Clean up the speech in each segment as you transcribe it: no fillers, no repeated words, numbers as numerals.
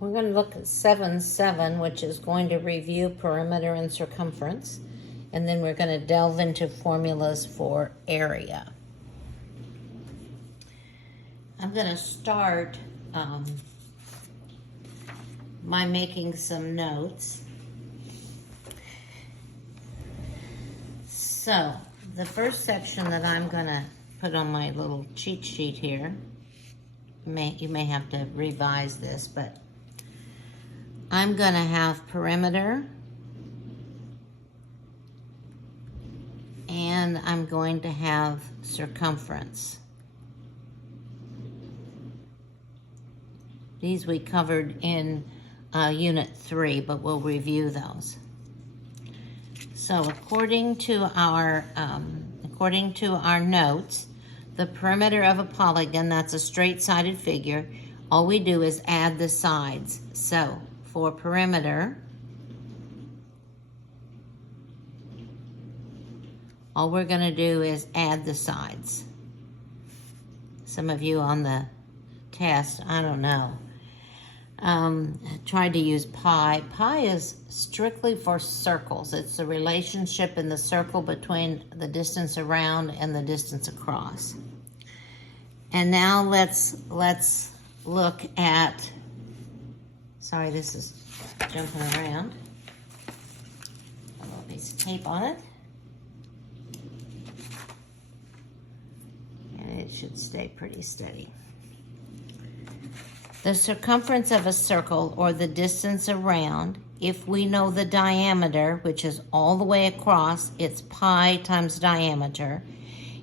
We're going to look at 7.7, which is going to review perimeter and circumference. And then we're going to delve into formulas for area. I'm going to start by making some notes. So, the first section that I'm going to put on my little cheat sheet here, you may have to revise this, but I'm going to have perimeter, and I'm going to have circumference. These we covered in Unit 3, but we'll review those. So according to our notes, the perimeter of a polygon, that's a straight-sided figure, all we do is add the sides. So for perimeter, all we're going to do is add the sides. Some of you on the test, I don't know, tried to use pi. Pi is strictly for circles. It's the relationship in the circle between the distance around and the distance across. And now let's look at, sorry, this is jumping around. A little piece of tape on it. And it should stay pretty steady. The circumference of a circle, or the distance around, if we know the diameter, which is all the way across, it's pi times diameter.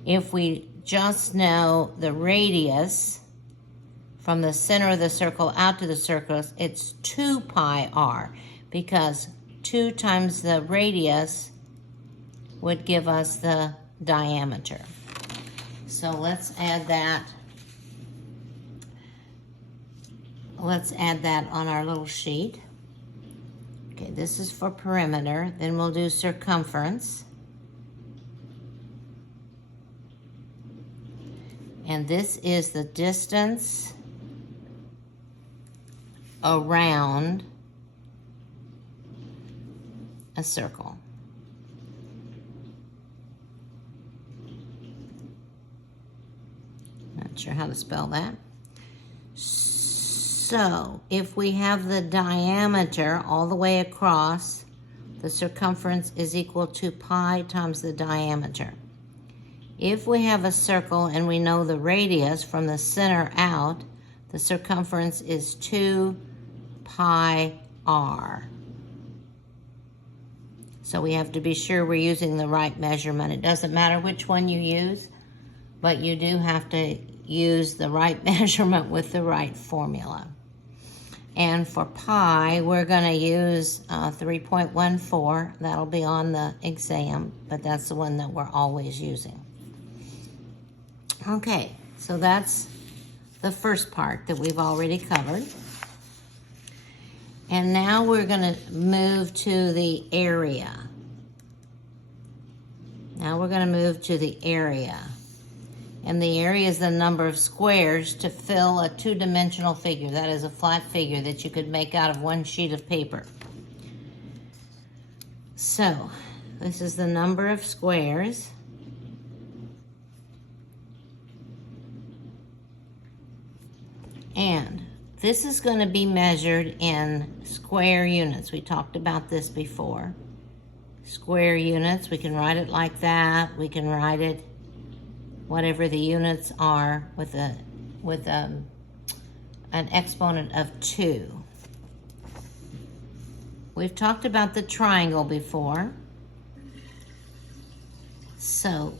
If we just know the radius from the center of the circle out to the circles, it's 2 pi r, because 2 times the radius would give us the diameter. So let's add that. Let's add that on our little sheet. Okay, this is for perimeter. Then we'll do circumference. And this is the distance around a circle. Not sure how to spell that. So, if we have the diameter all the way across, the circumference is equal to pi times the diameter. If we have a circle and we know the radius from the center out, the circumference is 2 pi r. So we have to be sure we're using the right measurement. It doesn't matter which one you use, but you do have to use the right measurement with the right formula. And for pi, we're going to use 3.14. That'll be on the exam, but that's the one that we're always using. Okay, so that's the first part that we've already covered. And now we're going to move to the area. Now we're going to move to the area. And the area is the number of squares to fill a two-dimensional figure. That is a flat figure that you could make out of one sheet of paper. So, this is the number of squares. And this is going to be measured in square units. We talked about this before. Square units, we can write it like that. We can write it whatever the units are with an exponent of 2. We've talked about the triangle before. So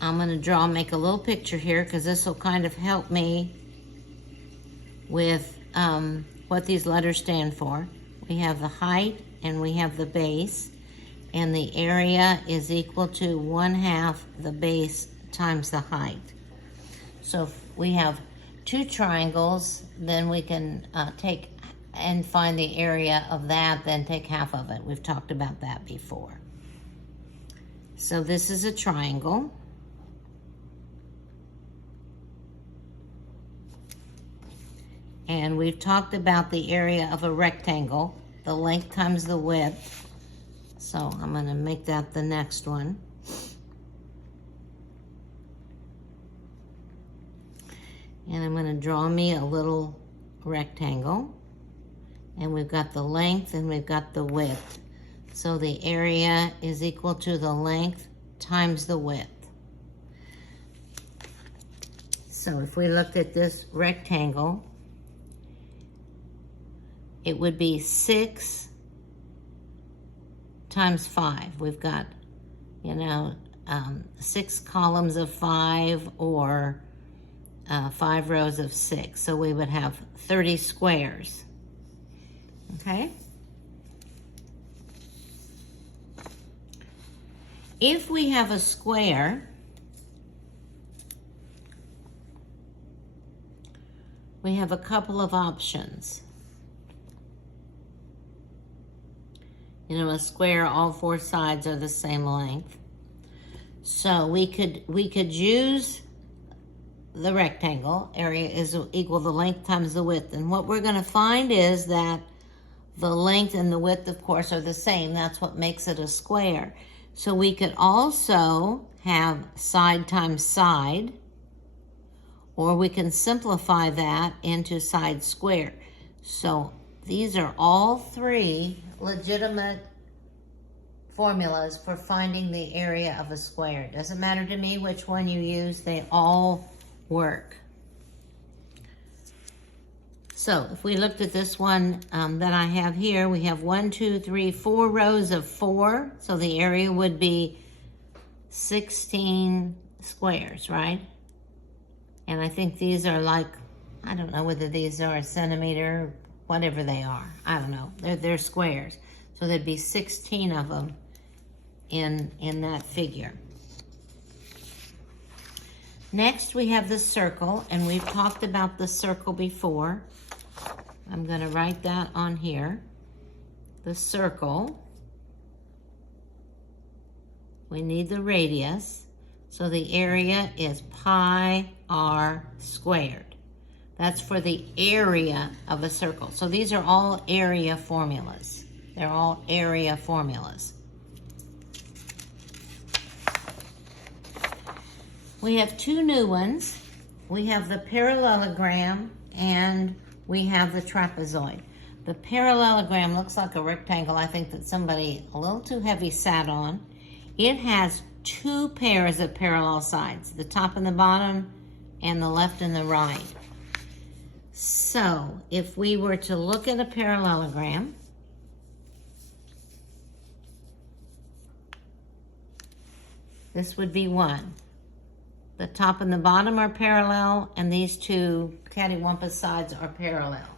I'm going to make a little picture here because this will kind of help me with what these letters stand for. We have the height and we have the base, and the area is equal to 1/2 the base times the height. So if we have 2 triangles, then we can take and find the area of that, then take half of it. We've talked about that before. So this is a triangle. And we've talked about the area of a rectangle, the length times the width. So I'm going to make that the next one. And I'm going to draw me a little rectangle. And we've got the length and we've got the width. So the area is equal to the length times the width. So if we looked at this rectangle, it would be 6 times 5. We've got, 6 columns of 5 or 5 rows of 6. So we would have 30 squares. Okay? If we have a square, we have a couple of options. A square, all 4 sides are the same length. So we could use the rectangle. Area is equal to the length times the width. And what we're going to find is that the length and the width, of course, are the same. That's what makes it a square. So we could also have side times side, or we can simplify that into side square. So these are all 3 legitimate formulas for finding the area of a square. It doesn't matter to me which one you use, they all work. So if we looked at this one that I have here, we have 1, 2, 3, 4 rows of 4. So the area would be 16 squares, right? And I think these are like, I don't know whether these are a centimeter, whatever they are. I don't know. They're squares. So there'd be 16 of them in that figure. Next, we have the circle, and we've talked about the circle before. I'm going to write that on here. The circle. We need the radius. So the area is pi r squared. That's for the area of a circle. So these are all area formulas. They're all area formulas. We have 2 new ones. We have the parallelogram and we have the trapezoid. The parallelogram looks like a rectangle, I think, that somebody a little too heavy sat on. It has 2 pairs of parallel sides, the top and the bottom, and the left and the right. So if we were to look at a parallelogram, this would be one. The top and the bottom are parallel, and these 2 cattywampus sides are parallel.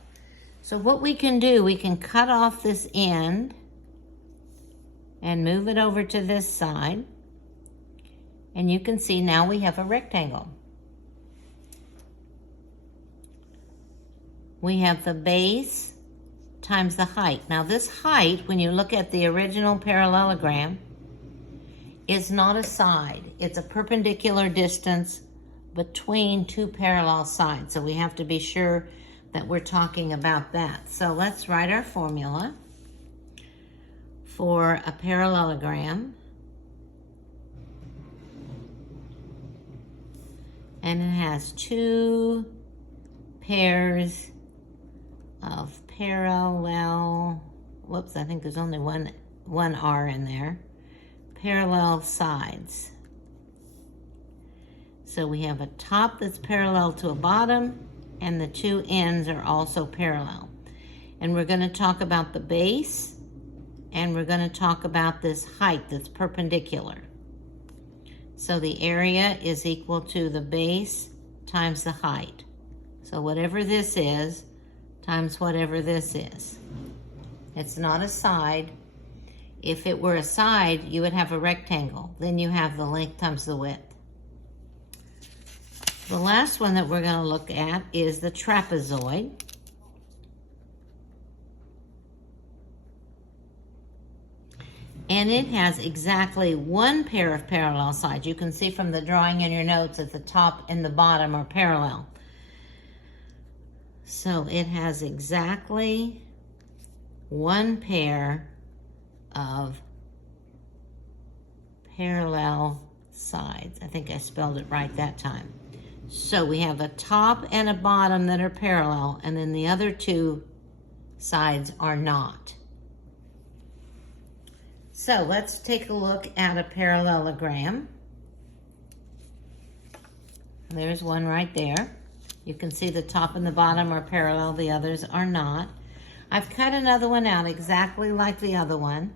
So what we can do, we can cut off this end and move it over to this side. And you can see now we have a rectangle. We have the base times the height. Now this height, when you look at the original parallelogram, is not a side. It's a perpendicular distance between 2 parallel sides. So we have to be sure that we're talking about that. So let's write our formula for a parallelogram. And it has 2 pairs of parallel, whoops, I think there's only one R in there, parallel sides. So we have a top that's parallel to a bottom, and the 2 ends are also parallel. And we're going to talk about the base, and we're going to talk about this height that's perpendicular. So the area is equal to the base times the height. So whatever this is times whatever this is. It's not a side. If it were a side, you would have a rectangle. Then you have the length times the width. The last one that we're going to look at is the trapezoid. And it has exactly 1 pair of parallel sides. You can see from the drawing in your notes that the top and the bottom are parallel. So it has exactly one pair of parallel sides. I think I spelled it right that time. So we have a top and a bottom that are parallel, and then the other two sides are not. So let's take a look at a parallelogram. There's one right there. You can see the top and the bottom are parallel, the others are not. I've cut another one out exactly like the other one.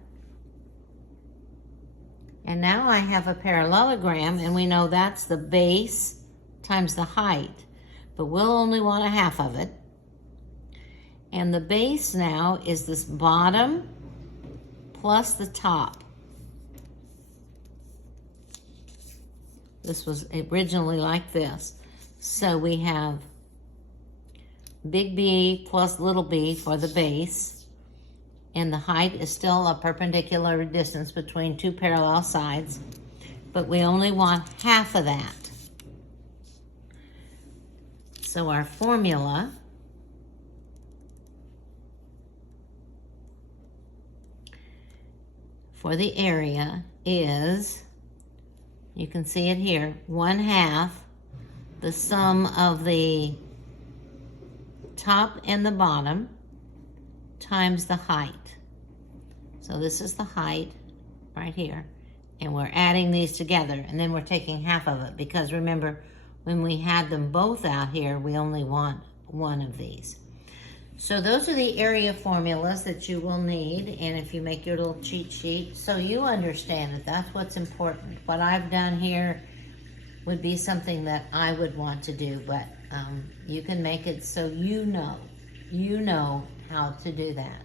And now I have a parallelogram, and we know that's the base times the height, but we'll only want a half of it. And the base now is this bottom plus the top. This was originally like this. So we have big B plus little b for the base, and the height is still a perpendicular distance between two parallel sides, but we only want half of that. So our formula for the area is, you can see it here, 1/2 the sum of the top and the bottom times the height. So this is the height right here, and we're adding these together, and then we're taking half of it, because remember, when we had them both out here, we only want one of these. So those are the area formulas that you will need, and if you make your little cheat sheet, so you understand that that's what's important. What I've done here would be something that I would want to do, but you can make it so you know how to do that.